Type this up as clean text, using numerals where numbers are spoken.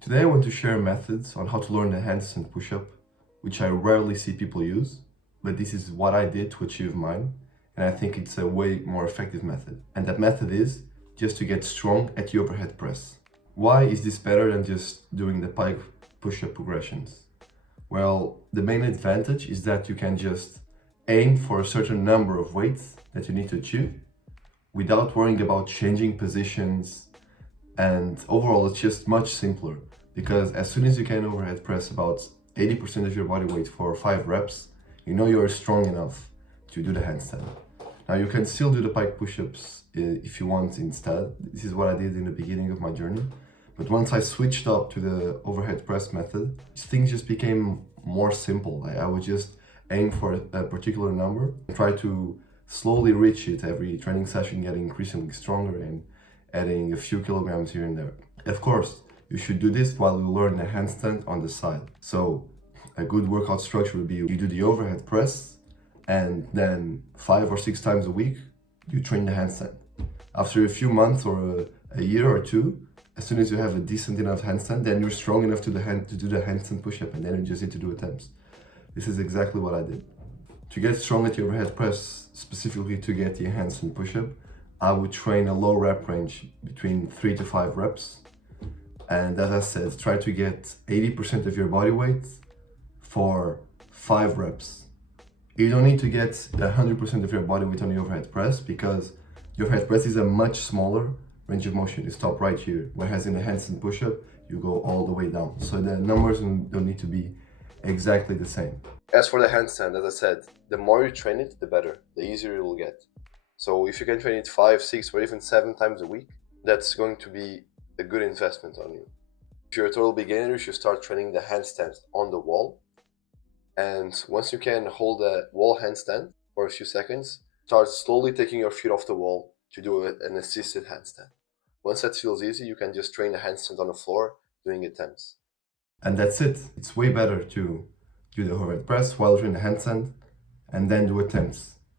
Today I want to share methods on how to learn the handstand push-up, which I rarely see people use, but this is what I did to achieve mine, and I think it's a way more effective method. And that method is just to get strong at the overhead press. Why is this better than just doing the pike push-up progressions? Well, the main advantage is that you can just aim for a certain number of weights that you need to achieve without worrying about changing positions, and overall it's just much simpler because as soon as you can overhead press about 80% of your body weight for 5 reps, you know you're strong enough to do the handstand. Now you can still do the pike push-ups if you want instead. This is what I did in the beginning of my journey. But once I switched up to the overhead press method, things just became more simple. I would just aim for a particular number and try to slowly reach it every training session, getting increasingly stronger and adding a few kilograms here and there. Of course, you should do this while you learn the handstand on the side. So a good workout structure would be you do the overhead press and then 5 or 6 times a week, you train the handstand. After a few months or a year or two, as soon as you have a decent enough handstand, then you're strong enough to do the handstand push-up, and then you just need to do attempts. This is exactly what I did. To get strong at the overhead press, specifically to get the handstand push-up, I would train a low rep range between 3 to 5 reps. And as I said, try to get 80% of your body weight for 5 reps. You don't need to get 100% of your body weight on the overhead press because the overhead press is a much smaller range of motion. You stop right here, whereas in the handstand push-up, you go all the way down. So the numbers don't need to be exactly the same. As for the handstand, as I said, the more you train it, the better, the easier it will get. So if you can train it 5, 6, or even 7 times a week, that's going to be a good investment on you. If you're a total beginner, you should start training the handstand on the wall. And once you can hold a wall handstand for a few seconds, start slowly taking your feet off the wall to do an assisted handstand. Once that feels easy, you can just train the handstand on the floor doing attempts. And that's it. It's way better to do the overhead press while doing the handstand and then do attempts.